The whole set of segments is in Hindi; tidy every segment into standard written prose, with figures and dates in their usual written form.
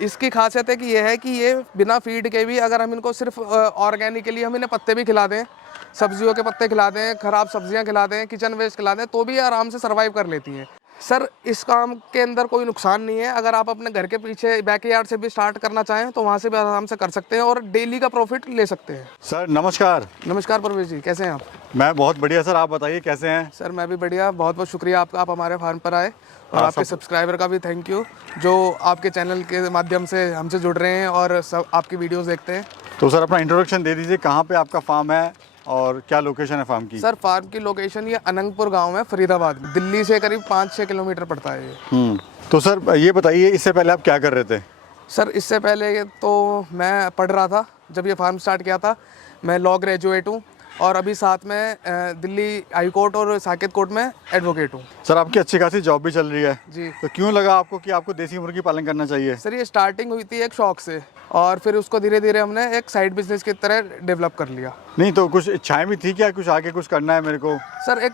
इसकी खासियत है कि ये है कि ये बिना फीड के भी, अगर हम इनको सिर्फ ऑर्गेनिकली हम इन्हें पत्ते भी खिला दें, सब्जियों के पत्ते खिला दें, ख़राब सब्जियां खिला दें, किचन वेस्ट खिला दें, तो भी ये आराम से सर्वाइव कर लेती हैं। सर इस काम के अंदर कोई नुकसान नहीं है। अगर आप अपने घर के पीछे बैकयार्ड से भी स्टार्ट करना चाहें तो वहाँ से भी आराम से कर सकते हैं और डेली का प्रॉफिट ले सकते हैं। सर नमस्कार। नमस्कार परवेश जी, कैसे हैं आप? मैं बहुत बढ़िया सर, आप बताइए कैसे हैं? सर मैं भी बढ़िया, बहुत बहुत शुक्रिया आपका, आप हमारे फार्म पर आए, और आपके सब्सक्राइबर का भी थैंक यू जो आपके चैनल के माध्यम से हमसे जुड़ रहे हैं और सब आपकी वीडियोस देखते हैं। तो सर अपना इंट्रोडक्शन दे दीजिए, कहाँ पे आपका फार्म है और क्या लोकेशन है फार्म की? सर फार्म की लोकेशन ये अनंगपुर गांव है, फरीदाबाद, दिल्ली से करीब 5-6 किलोमीटर पड़ता है ये। तो सर ये बताइए, इससे पहले आप क्या कर रहे थे? सर इससे पहले तो मैं पढ़ रहा था, जब ये फार्म स्टार्ट किया था। मैं लॉ ग्रेजुएट हूँ और अभी साथ में दिल्ली हाई कोर्ट और साकेत कोर्ट में एडवोकेट हूँ। सर आपकी अच्छी खासी जॉब भी चल रही है जी। तो क्यों लगा आपको कि आपको देसी मुर्गी पालन करना चाहिए? सर ये स्टार्टिंग हुई थी एक शौक से, और फिर उसको धीरे धीरे हमने एक साइड बिजनेस की तरह डेवलप कर लिया। नहीं तो कुछ इच्छाएं भी थी क्या, कुछ आगे कुछ करना है मेरे को? सर एक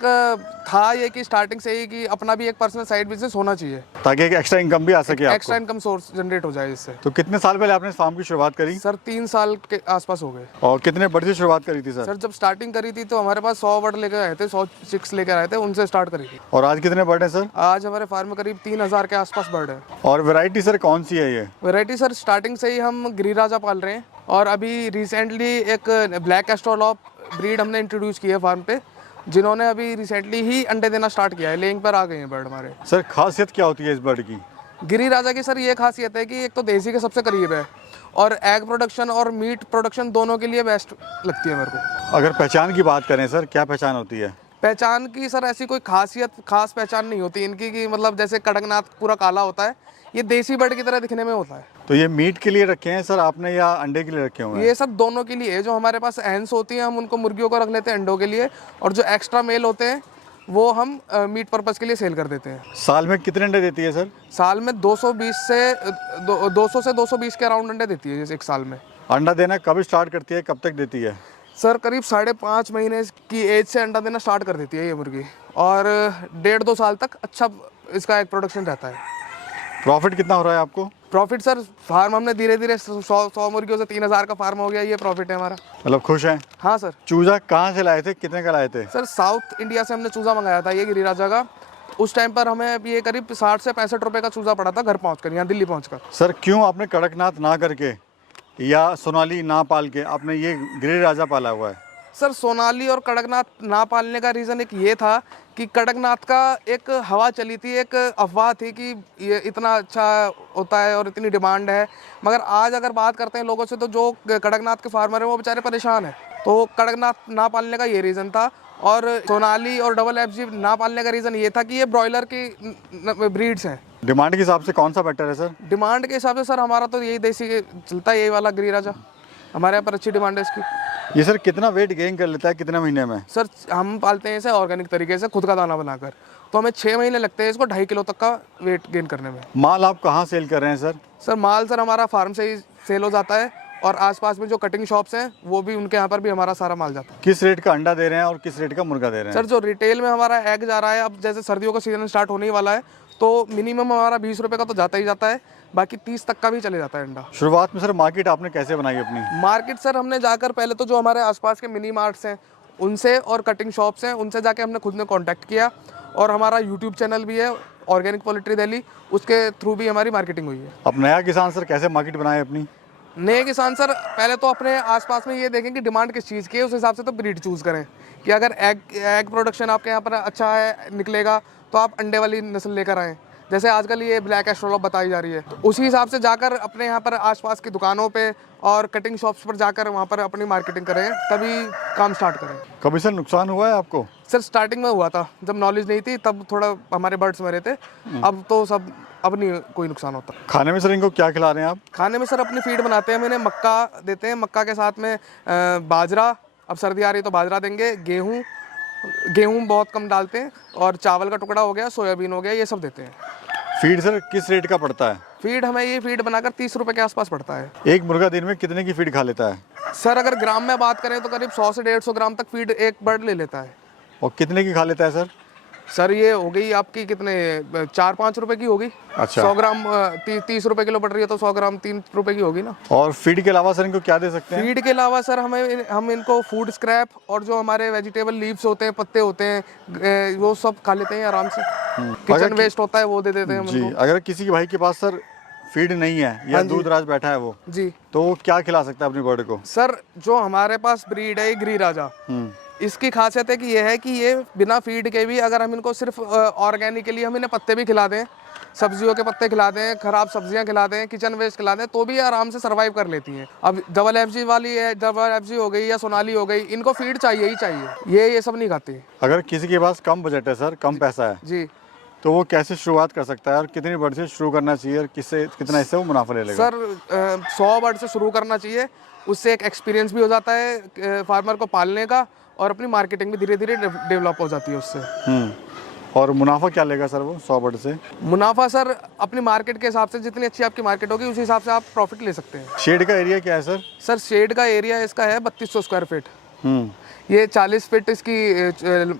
था ये कि स्टार्टिंग से ही कि अपना भी एक पर्सनल साइड बिजनेस होना चाहिए, ताकि एक एक्स्ट्रा इनकम भी आ सके आपको। एक्स्ट्रा इनकम सोर्स जनरेट हो जाए इससे। तो कितने साल पहले आपने इस फार्म की शुरुआत करी? सर 3 साल के आसपास हो गए। और कितने बर्ड से शुरुआत करी थी सर? सर जब स्टार्टिंग करी थी तो हमारे पास 100 बर्ड लेकर आए थे, 100 चिक्स लेकर आए थे, उनसे स्टार्ट करी थी। और आज कितने बर्ड हैं सर? आज हमारे फार्म में करीब 3000 के आसपास बर्ड है। और वैरायटी सर कौन सी है ये? वैरायटी सर स्टार्टिंग से ही हम गिरिराजा पाल रहे हैं, और अभी रिसेंटली एक ब्लैक एस्ट्रोलॉप ब्रीड हमने इंट्रोड्यूस की है फार्म पे, जिन्होंने अभी रिसेंटली ही अंडे देना स्टार्ट किया है, लेइंग पर आ गए हैं बर्ड हमारे। सर खासियत क्या होती है इस बर्ड की? गिरिराजा की सर ये खासियत है कि एक तो देसी के सबसे करीब है, और एग प्रोडक्शन और मीट प्रोडक्शन दोनों के लिए बेस्ट लगती है मेरे को। अगर पहचान की बात करें सर, क्या पहचान होती है? पहचान की सर ऐसी कोई खास पहचान नहीं होती इनकी, कि मतलब जैसे कड़कनाथ पूरा काला होता है, ये देसी बर्ड की तरह दिखने में होता है। तो ये मीट के लिए रखे हैं सर आपने या अंडे के लिए रखे हुए हैं? ये सब दोनों के लिए है। जो हमारे पास हैंस होती हैं हम उनको मुर्गियों को रख लेते हैं अंडों के लिए, और जो एक्स्ट्रा मेल होते हैं वो हम मीट पर्पस के लिए सेल कर देते हैं। साल में कितने अंडे देती है सर? साल में 200 से 220 के अराउंड अंडे देती है एक साल में। अंडा देना कब स्टार्ट करती है, कब तक देती है? सर करीब 5.5 महीने की एज से अंडा देना स्टार्ट कर देती है ये मुर्गी, और 1.5-2 साल तक अच्छा इसका एक प्रोडक्शन रहता है। प्रॉफिट कितना हो रहा है आपको? प्रॉफिट सर फार्म हमने धीरे धीरे 100 मुर्गियों से 3000 का फार्म हो गया, ये प्रॉफिट है हमारा। मतलब खुश हैं? हाँ सर। चूजा कहाँ से लाए थे, कितने का लाए थे? सर साउथ इंडिया से हमने चूज़ा मंगाया था ये गिरिराजा का। उस टाइम पर हमें ये करीब 60 से 65 रुपये का चूज़ा पड़ा था घर पहुँचकर, यहाँ दिल्ली पहुँचकर। सर क्यों आपने कड़कनाथ ना करके या सोनाली ना पाल के आपने ये गिरिराजा पाला हुआ है? सर सोनाली और कड़कनाथ ना पालने का रीज़न एक ये था कि कड़कनाथ का एक हवा चली थी, एक अफवाह थी कि ये इतना अच्छा होता है और इतनी डिमांड है, मगर आज अगर बात करते हैं लोगों से तो जो कड़कनाथ के फार्मर हैं वो बेचारे परेशान हैं। तो कड़कनाथ ना पालने का ये रीज़न था, और सोनाली और डबल FG ना पालने का रीज़न ये था कि ये ब्रॉयलर की ब्रीड्स हैं। डिमांड के हिसाब से कौन सा बेटर है सर? डिमांड के हिसाब से सर हमारा तो यही देसी चलता है, यही वाला गिरिराजा हमारे यहाँ पर अच्छी डिमांड है इसकी। ये सर कितना वेट गेन कर लेता है कितने महीने में? सर हम पालते हैं इसे ऑर्गेनिक तरीके से, खुद का दाना बनाकर, तो हमें 6 महीने लगते हैं इसको 2.5 किलो तक का वेट गेन करने में। माल आप कहाँ सेल कर रहे हैं सर? सर माल सर हमारा फार्म से ही सेल हो जाता है, और आसपास में जो कटिंग शॉप्स हैं वो भी, उनके यहाँ पर भी हमारा सारा माल जाता है। किस रेट का अंडा दे रहे हैं और किस रेट का मुर्गा दे रहे हैं? सर जो रिटेल में हमारा एग जा रहा है, अब जैसे सर्दियों का सीजन स्टार्ट होने ही वाला है, तो मिनिमम हमारा 20 रुपये का तो जाता ही जाता है, बाकी 30 तक का भी चले जाता है अंडा। शुरुआत में सर मार्केट आपने कैसे बनाई अपनी? मार्केट सर हमने जाकर पहले तो जो हमारे आसपास के मिनी मार्ट्स हैं उनसे और कटिंग शॉप्स हैं उनसे जाके हमने खुद ने कांटेक्ट किया, और हमारा यूट्यूब चैनल भी है ऑर्गेनिक पोल्ट्री दिल्ली, उसके थ्रू भी हमारी मार्केटिंग हुई है। अब नया किसान सर कैसे मार्केट बनाए अपनी? नए किसान सर पहले तो अपने आसपास में ये देखें कि डिमांड किस चीज़ की है, उस हिसाब से तो ब्रीड चूज़ करें, कि अगर एग प्रोडक्शन आपके यहाँ पर अच्छा है निकलेगा तो आप अंडे वाली नस्ल लेकर आएँ। जैसे आजकल ये ब्लैक एस्ट्रोलॉप बताई जा रही है, तो उसी हिसाब से जाकर अपने यहाँ पर आसपास की दुकानों पे और कटिंग शॉप्स पर जाकर वहाँ पर अपनी मार्केटिंग करें, तभी काम स्टार्ट करें। कभी सर नुकसान हुआ है आपको? सर स्टार्टिंग में हुआ था, जब नॉलेज नहीं थी तब थोड़ा हमारे बर्ड्स मरे थे, अब तो अब नहीं कोई नुकसान होता। खाने में सर इनको क्या खिला रहे हैं आप? खाने में सर अपनी फीड बनाते हैं, हम इन्हें मक्का देते हैं, मक्का के साथ में बाजरा, अब सर्दी आ रही है तो बाजरा देंगे, गेहूँ बहुत कम डालते हैं, और चावल का टुकड़ा हो गया, सोयाबीन हो गया, ये सब देते हैं। फीड सर किस रेट का पड़ता है? फीड हमें ये फीड बनाकर 30 रुपये के आसपास पड़ता है। एक मुर्गा दिन में कितने की फीड खा लेता है? सर अगर ग्राम में बात करें तो करीब 100 से 150 ग्राम तक फीड एक बर्ड ले लेता है। और कितने की खा लेता है सर? सर ये हो गई आपकी कितने 4-5 रुपए की होगी। अच्छा। 100 ग्राम 30 रुपए किलो पड़ रही है तो 100 ग्राम 3 रुपए की होगी ना। और फीड के अलावा सर इनको क्या दे सकते हैं? फीड के अलावा सर हम इनको फूड स्क्रैप और जो हमारे वेजिटेबल लीव्स होते हैं, पत्ते होते हैं, वो सब खा लेते हैं आराम से। किचन वेस्ट होता है वो दे देते हैं हम जी, इनको। अगर किसी के भाई के पास सर फीड नहीं है या हाँ जी। दूध राज बैठा है वो, जी तो वो क्या खिला सकता है अपनी बर्ड को? सर जो हमारे पास ब्रीड है गिरी राजा, इसकी खासियत है कि ये है कि ये बिना फीड के भी अगर हम इनको सिर्फ ऑर्गेनिकली हम इन्हें पत्ते भी खिला दें, सब्जियों के पत्ते खिला दें, खराब सब्जियां खिला दें, किचन वेस्ट खिला दें, तो भी आराम से सरवाइव कर लेती हैं। अब डबल एफजी वाली है, डबल एफजी हो गई या सोनाली हो गई, इनको फीड चाहिए ही चाहिए, ये सब नहीं खाती। अगर किसी के पास कम बजट है सर, कम पैसा है, जी तो वो कैसे शुरुआत कर सकता है और कितनी बर्ड से शुरू करना चाहिए और किससे कितना इससे वो मुनाफा ले लेगा? सर 100 बर्ड से शुरू करना चाहिए, उससे एक एक्सपीरियंस भी हो जाता है फार्मर को पालने का और अपनी मार्केटिंग भी धीरे धीरे डेवलप हो जाती है उससे। और मुनाफा क्या लेगा सर वो 100 बर्ड से? मुनाफा सर अपनी मार्केट के हिसाब से, जितनी अच्छी आपकी मार्केट होगी उस हिसाब से आप प्रॉफिट ले सकते हैं। शेड का एरिया क्या है सर? सर शेड का एरिया इसका है 3200 स्क्वायर फीट। हम्म। ये 40 फीट इसकी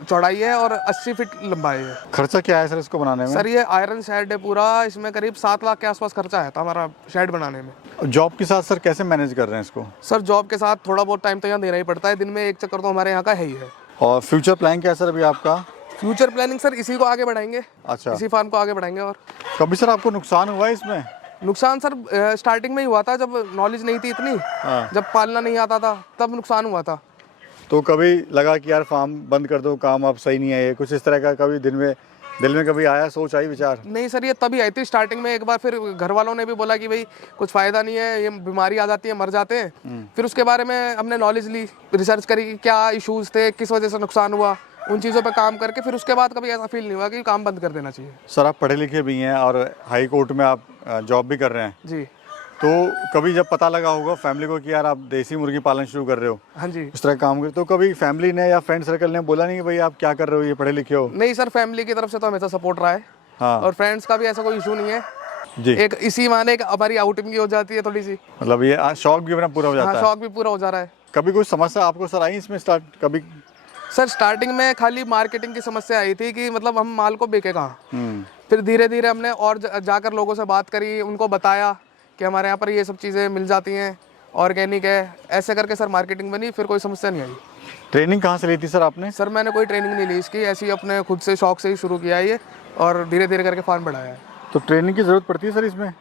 चौड़ाई है और 80 फीट लंबाई है। खर्चा क्या है सर इसको बनाने में? सर ये आयरन शेड है पूरा, इसमें करीब 7 लाख के आसपास खर्चा है हमारा शेड बनाने में। जॉब के साथ सर कैसे मैनेज कर रहे हैं इसको? सर जॉब के साथ थोड़ा बहुत टाइम तो यहाँ देना ही पड़ता है, दिन में एक चक्कर तो हमारे यहाँ का है ही है। और फ्यूचर प्लान क्या है सर अभी आपका? फ्यूचर प्लानिंग सर इसी को आगे बढ़ाएंगे। अच्छा। इसी फार्म को आगे बढ़ाएंगे। और कभी सर आपको नुकसान हुआ है इसमें? नुकसान सर स्टार्टिंग में ही हुआ था, जब नॉलेज नहीं थी इतनी, जब पालना नहीं आता था तब नुकसान हुआ था। तो कभी लगा कि यार फार्म बंद कर दो, काम अब सही नहीं है, ये कुछ इस तरह का कभी दिल में कभी आया, सोच आई, विचार? नहीं सर ये तभी आई थी स्टार्टिंग में एक बार, फिर घर वालों ने भी बोला कि भाई कुछ फ़ायदा नहीं है, ये बीमारी आ जाती है, मर जाते हैं। फिर उसके बारे में हमने नॉलेज ली, रिसर्च करी कि क्या इश्यूज़ थे, किस वजह से नुकसान हुआ, उन चीज़ों पे काम करके फिर उसके बाद कभी ऐसा फील नहीं हुआ कि काम बंद कर देना चाहिए। सर आप पढ़े लिखे भी हैं और हाई कोर्ट में आप जॉब भी कर रहे हैं, जी। तो कभी जब पता लगा होगा फैमिली को कि यार आप देसी मुर्गी पालन शुरू कर रहे हो, हाँ जी, इस तरह काम कर, तो कभी फैमिली ने या फ्रेंड सर्कल ने बोला नहीं कि भाई आप क्या कर रहे हो, ये पढ़े लिखे हो? नहीं सर फैमिली की तरफ से तो हमेशा सपोर्ट रहा है। हाँ। और फ्रेंड्स का भी ऐसा कोई इशू नहीं है जी। एक इसी माने एक हमारी आउटिंग भी हो जाती है थोड़ी सी। मतलब ये शौक भी अपना पूरा हो जाता हाँ है? शौक भी पूरा हो जा रहा है। कभी कोई समस्या आपको सर आई इसमें स्टार्ट कभी? सर स्टार्टिंग में खाली मार्केटिंग की समस्या आई थी कि मतलब हम माल को बेचे कहाँ। फिर धीरे धीरे हमने और जाकर लोगों से बात करी, उनको बताया कि हमारे यहाँ पर ये सब चीज़ें मिल जाती हैं, ऑर्गेनिक है, ऐसे करके सर मार्केटिंग बनी, फिर कोई समस्या नहीं आई। ट्रेनिंग कहाँ से ली थी सर आपने? सर मैंने कोई ट्रेनिंग नहीं ली इसकी, ऐसी अपने खुद से शौक से ही शुरू किया है ये और धीरे धीरे करके फार्म बढ़ाया है। तो ट्रेनिंग की ज़रूरत पड़ती है सर इसमें?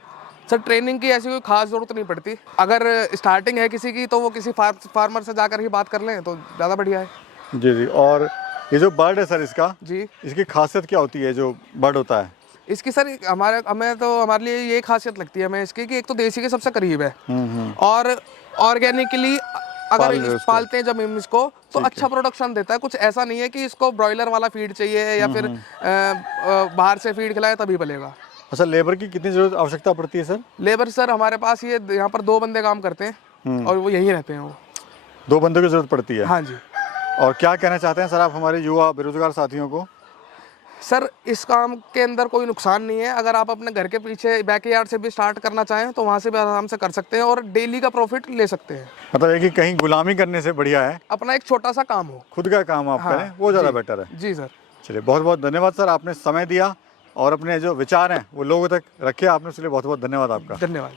सर ट्रेनिंग की ऐसी कोई खास ज़रूरत नहीं पड़ती, अगर स्टार्टिंग है किसी की तो वो किसी फार्मर से जाकर ही बात कर लें तो ज़्यादा बढ़िया है। जी जी। और ये जो बर्ड है सर इसका जी, इसकी खासियत क्या होती है जो बर्ड होता है? इसकी सर हमारे लिए ये खासियत लगती है हमें इसकी कि एक तो देसी के सबसे करीब है और ऑर्गेनिकली अगर पालते हैं जब हम इसको तो अच्छा प्रोडक्शन देता है। कुछ ऐसा नहीं है कि इसको ब्रॉयलर वाला फीड चाहिए या फिर बाहर से फीड खिलाए तभी पलेगा। अच्छा, लेबर की कितनी जरूरत आवश्यकता पड़ती है सर? लेबर सर हमारे पास ये यहाँ पर 2 बंदे काम करते हैं और वो यहीं रहते हैं। वो 2 बंदों की जरूरत पड़ती है? हाँ जी। और क्या कहना चाहते हैं सर आप हमारे युवा बेरोजगार साथियों को? सर इस काम के अंदर कोई नुकसान नहीं है, अगर आप अपने घर के पीछे बैकयार्ड से भी स्टार्ट करना चाहें तो वहाँ से भी आराम से कर सकते हैं और डेली का प्रॉफिट ले सकते हैं। मतलब ये कि कहीं गुलामी करने से बढ़िया है अपना एक छोटा सा काम हो, खुद का काम आप करें, वो ज़्यादा बेटर है। जी सर। चलिए, बहुत बहुत धन्यवाद सर, आपने समय दिया और अपने जो विचार हैं वो लोगों तक रखे आपने, इसलिए बहुत बहुत धन्यवाद आपका। धन्यवाद।